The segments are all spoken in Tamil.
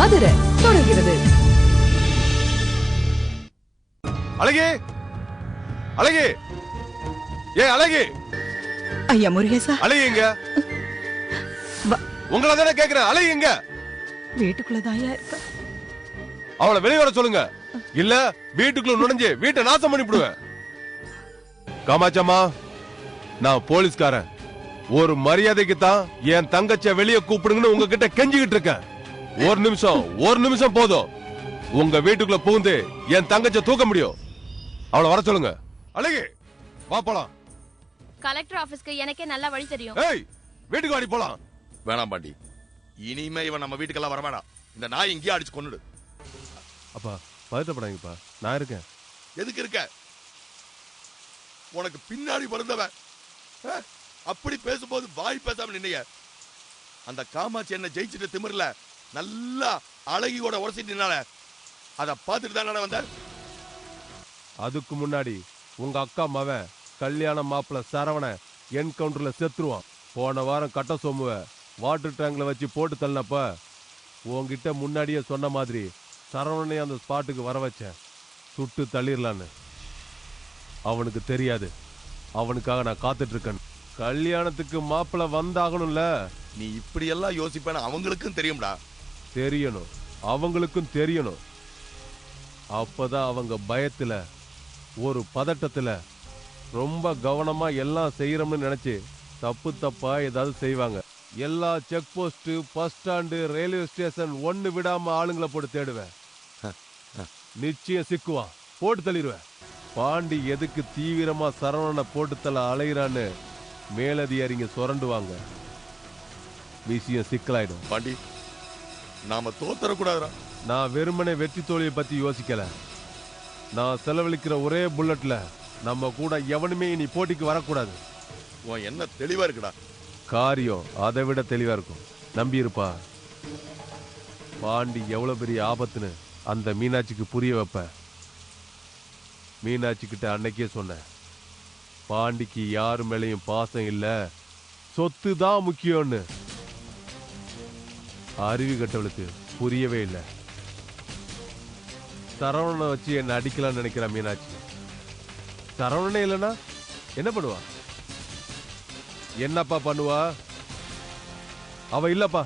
மதுரை தொடர்கிறது. அழகே அழகே ஏ அழகே. ஐயா முருகேசா, அழகிங்க உங்களை தானே கேக்குறேன். அழகிங்க வீட்டுக்குள்ளதான் இருக்க. அவளை வெளியே வர சொல்லுங்க, இல்ல வீட்டுக்குள்ள நுழைஞ்சு வீட்டை நாசம் பண்ணிவிடுவேன். காமாச்சம்மா, நான் போலீஸ்காரன். ஒரு மரியாதைக்கு தான் என் தங்கச்சிய வெளியே கூப்பிடுங்கன்னு உங்ககிட்ட கெஞ்சிக்கிட்டு இருக்கேன். ஒரு நிமிஷம் போதும். உங்க வீட்டுக்குள்ள புகுந்து என் தங்கச்சிய தூக்க முடியும். அவளை வர சொல்லுங்க. அழகே வா போலாம். கலெக்டர் ஆபீஸ்க்கு எனக்கே நல்லா வழி தெரியும். ஏய், வீட்டுக்கு வாடி போலாம். வேணாம் பாண்டி, இனிமே இவன் நம்ம வீட்டுக்கெல்லாம் வர வேணாம். இந்த நாய் இங்கேயே அடிச்சு கொன்னுடு. அப்பா பதட்டப்படாதீங்கப்பா, நான் இருக்கேன். எதுக்கு இருக்க? உனக்கு பின்னாடி பிறந்தவன் அப்படி பேசும்போது வாய் பேசாம நின்னைய. அந்த காமாட்சி என்ன ஜெயிச்சுட்டு திமிரல நல்லா அழகியோட உரசிட்டு நின்னால, அதை பார்த்துட்டு தானே வந்த. அதுக்கு முன்னாடி உங்க அக்கா மவன் கல்யாண மாப்பிள்ள சரவண என்கவுண்டர்ல செத்துருவான். போன வாரம் கட்ட சோமுவ வாட்டர் டேங்க்ல வச்சு போட்டு தள்ளனப்ப உங்ககிட்ட முன்னாடியே சொன்ன மாதிரி சரவணனை அந்த ஸ்பாட்டுக்கு வர வச்சேன், சுட்டு தள்ளிடலான்னு. அவனுக்கு தெரியாது, அவனுக்காக நான் காத்துட்டு இருக்கேன். கல்யாணத்துக்கு மாப்பிள்ள வந்தாகணும்ல. நீ இப்படி எல்லாம் யோசிப்பேன்னு அவங்களுக்கும் தெரியும்டா. தெரியணும், அவங்களுக்கும் தெரியணும். அப்பதான் அவங்க பயத்துல ஒரு பதட்டத்துல ரொம்ப கவனமா எல்லாம் செய்யறோம்னு நினைச்சு தப்பா ஏதாவது செய்வாங்க. எல்லா check post, bus stand, railway station ஒண்ணு விடாம ஆளுங்களை போட்டு தேடுவேன். நிச்சயம் சிக்குவான், போட்டு தள்ளிடுவேன். பாண்டி எதுக்கு தீவிரமா சரவணனை போட்டு தள்ள அலைகிறான்னு மேலதிகாரிங்க சுரண்டுவாங்க. விஷயம் சிக்கலாயிடும். பாண்டி, நாம தோத்தரக்கூடாதுடா. நான் வெறுமனே வெற்றி தோல்வியை பத்தி யோசிக்கல. நான் செலவழிக்கிற ஒரே புல்லட்ல நம்ம கூட எவனுமே இனி போட்டிக்கு வரக்கூடாது. உன் என்ன தெளிவா இருக்குடா. காரியம் அதை விட தெளிவா இருக்கும், நம்பி இருப்பா. பாண்டி எவ்வளவு பெரிய ஆபத்துன்னு அந்த மீனாட்சிக்கு புரிய வைப்ப. மீனாட்சி கிட்ட அன்னைக்கே சொன்னேன், பாண்டிக்கு யாரு மேலையும் பாசம் இல்ல, சொத்து தான் முக்கியம்னு. அறிவு கட்டவளுக்கு புரியவே இல்லை. சரவணனை வச்சு என்ன அடிக்கலாம்னு நினைக்கிற மீனாட்சி. சரவணனே இல்லைன்னா என்ன பண்ணுவா? என்னப்பா பண்ணுவா? அவ இல்லப்பா,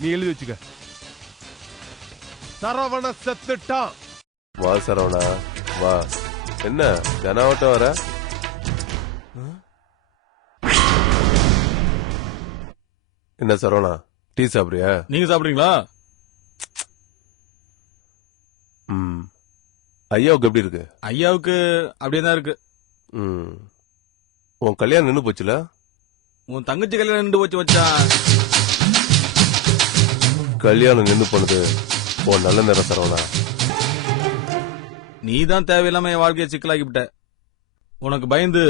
நீ எழுதி வச்சுக்க. சரவண செத்துட்டான். வா சரவணா வா. என்ன ஜனாவட்டம் வர? என்ன சரவணா, டீ சாப்பிடுறியா? நீங்க சாப்பிடுறீங்களா? ஐயாவுக்கு எப்படி இருக்கு? ஐயாவுக்கு அப்படியே தான் இருக்கு. உன் கல்யாணம் நின்று போச்சுல? உன் தங்கச்சி கல்யாணம் நின்று போச்சு வச்சான். கல்யாணம் நின்று போனது உன் நல்ல நேரம் சரவணா. நீ தான் தேவையில்லாம என் வாழ்க்கையை சிக்கலாக்கி விட்ட. உனக்கு பயந்து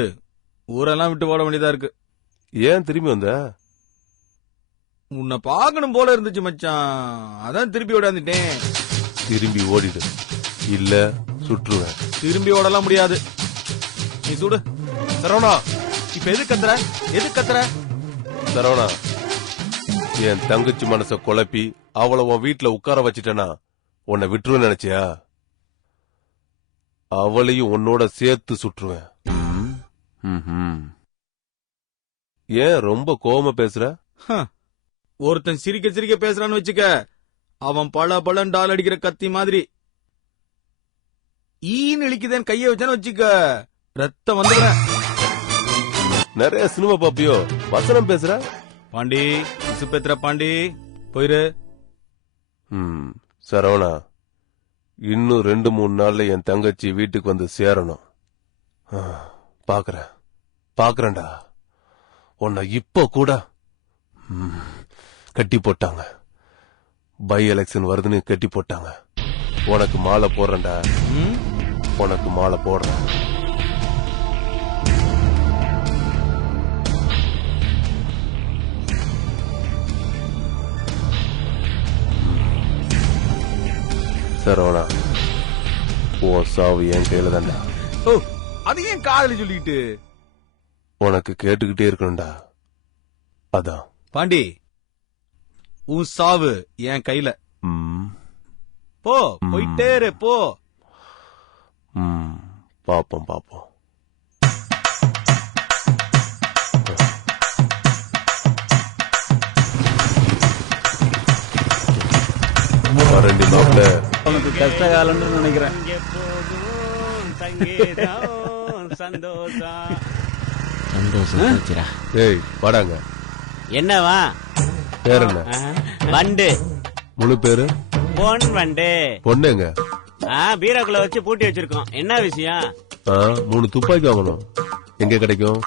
ஊரெல்லாம் விட்டு போட வேண்டியதா இருக்கு. ஏன் திரும்பி வந்த? உன்னை பாக்கணும் போல இருந்துச்சு மச்சான், அதான் திருப்பி ஓடாந்துட்டேன். திரும்பி ஓடிடு, இல்ல சுற்றுவேன். திரும்பி ஓடலாம் முடியாது. நீ சுடு. சரவணா, இப்ப எது கத்துற? எது கத்துற? சரவணா, என் தங்கச்சி மனச குழப்பி அவளை உன் வீட்டுல உட்கார வச்சிட்டனா உன்னை விட்டுருவேன் நினைச்சியா? அவளையும் உன்னோட சேர்த்து சுற்றுவேன். ஏன் ரொம்ப கோவமா பேசுற? ஒருத்தன் சிரிக்க சிரிக்க பேசுறான்னு வச்சுக்க, அவன் பல டால் அடிக்கிற கத்தி மாதிரி. ஈன்னு இழிக்குதேன் கைய வச்சான்னு வச்சுக்க, ரத்தம் வந்துடுறேன். நிறைய சினிமா பாப்பியோ, வசனம் பேசுற? பாண்டி பேசுற பாண்டி, போயிரு. சரவணா, இன்னும் 2-3 நாள்ல என் தங்கச்சி வீட்டுக்கு வந்து சேரணும். பாக்குறேன்டா. உன்னை இப்ப கூட கட்டி போட்டாங்க. பை எலெக்ஷன் வருதுன்னு கட்டி போட்டாங்க. உனக்கு மாலை போடுறேன்டா, உனக்கு மாலை போடுறேன். சரவணா, உன் சாவு என் கையில தான்டா. ஓ, அது ஏன் காதலி சொல்லிட்டு? உனக்கு கேட்டுக்கிட்டே இருக்கணும்டா, அதான். பாண்டி, உன் சாவு என் கையில. ம் போ, போயிட்டே இரு, போ. பாப்போம் பாப்போம். வரண்டி மாப்பிள்ள. உனக்கு கஷ்ட காலம்னு நினைக்கிறேன். ஏய் வாடாங்க. என்னவா பேர் என்ன? வண்டு. முழு பேரு? பொன் வண்டு. பொண்ணுங்க? பீரோக்குள்ள வச்சு பூட்டி வச்சிருக்கோம். என்ன விஷயம்? 3 துப்பாக்கி வாங்கணும். எங்க கிடைக்கும்?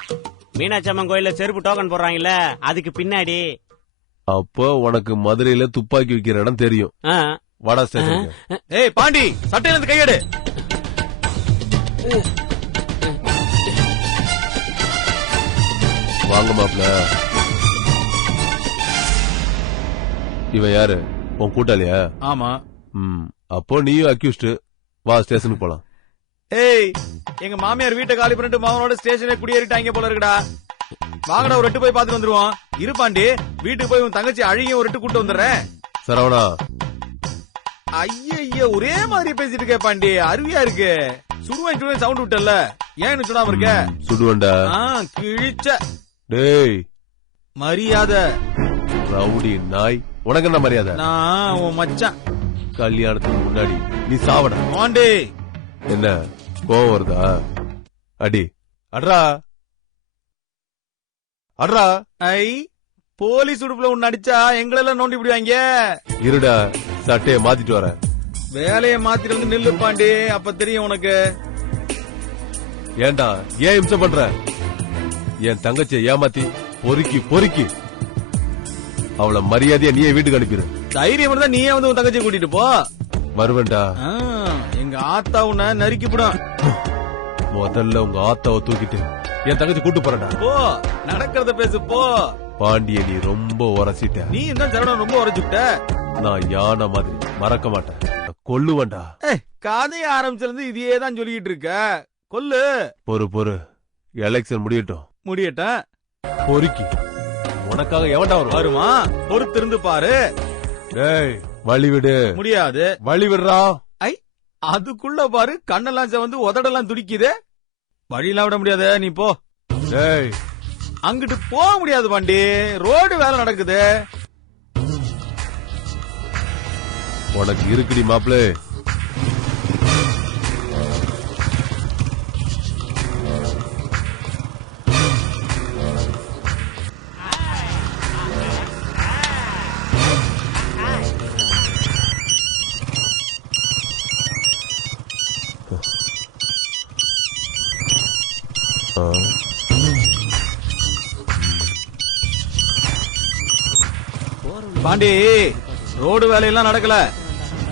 மீனாட்சி அம்மன் கோயில்ல செருப்பு டோக்கன் போடுறாங்கல்ல, அதுக்கு பின்னாடி. அப்போ உனக்கு மதுரையில துப்பாக்கி விக்கிற இடம் தெரியும். வாடா ஸ்டேஷன். ஏய் பாண்டி, சட்டையில இருந்து கையெடு. வாங்க மாப்பிள்ள. இவன் யாரு? உன் கூட்டாளியா? ஆமா. அப்போ நீயும் அக்யூஸ்ட். வா ஸ்டேஷனுக்கு போலாம். ஏய், எங்க மாமியார் வீட்டை காலி பண்ணிட்டு மாமனோட ஸ்டேஷனே குடியேறிட்டாங்க போல இருக்குடா. வாங்கடா, ஒரு 8 போய் பாத்துட்டு வந்துருவோம். இரு பாண்டி, வீட்டுக்கு போய் உன் தங்கச்சி அழகிய ஒரு 8 கூட்டு வந்துடுறேன். சரவணா. ஐயோ, ஒரே மாதிரி பேசிட்டு இருக்க பாண்டி, அருவியா இருக்கு. சுடுவேன் சவுண்ட் விட்டல, ஏன்னு சொல்லாம இருக்க? சுடுவண்டா. கிழிச்ச. டேய் மரியாதை. ரவுடி நாய். உனக்கு என்ன மரியாதை? நான் உன் மச்சான். கல்யாணத்துக்கு முன்னாடி நீ சாவடா. பாண்டி. என்ன கோவம் வருதா? அடி. அட்ரா அட்ரா. ஐ, போலீஸ் உடுப்புல உன்ன அடிச்சா எங்களெல்லாம் நோண்டி விடுவாங்க. இருடா, சட்டைய மாத்திட்டு வரேன். வேலையை மாத்திட்டு வந்து நில்லு பாண்டி, அப்ப தெரியும் உனக்கு. ஏண்டா ஏன் இம்சம் பண்ற? என் தங்கச்சியை ஏமாத்தி பொறுக்கி பொறுக்கி அவளை மரியாதையா நீயே வீட்டுக்கு அனுப்பிடு. தைரியம் இருந்தா நீயே வந்து உன் தங்கச்சியை கூட்டிட்டு போ. வருவேன்டா. எங்க ஆத்தா உன்னை நறுக்கிவிடும். முதல்ல உங்க ஆத்தாவை தூக்கிட்டு என் தங்கச்சி கூட்டு போறடா. போ, நடக்கிறத பேசு போ. பாண்டிய நீ ரொம்ப உரசிட்ட. நீ தான் சரவணன் ரொம்ப உரைச்சுட்ட. நான் யானை மாதிரி மறக்க மாட்டேன். கொல்லுவேன்டா. கதைய ஆரம்பிச்சிருந்து இதையே தான் சொல்லிட்டு இருக்க. கொல்லு. பொறு எலெக்ஷன் முடியட்டும். முடியட்டும். பொறுக்கி உனக்காக எவன்டா வருமா? பொறுத்திருந்து பாரு. டேய் வழி விடு. முடியாது. வழி விடுறா. ஐ, அதுக்குள்ள பாரு, கண்ணெல்லாம் வந்து உதடெல்லாம் துடிக்குது. வழியெல்லாம் விட முடியாது, நீ போ. டேய் அங்கிட்டு போக முடியாது பாண்டி, ரோடு வேலை நடக்குது. உனக்கு இருக்குடி மாப்பிளே. பாண்டி, ரோடு வேலையெல்லாம் நடக்கல.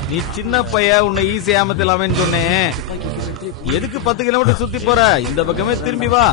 நீ சின்ன பைய, உன்னை ஈஸியா ஏமாத்தலாமேன்னு சொன்னேன். எதுக்கு 10 கிலோமீட்டர் சுத்தி போற? இந்த பக்கமே திரும்பி வா.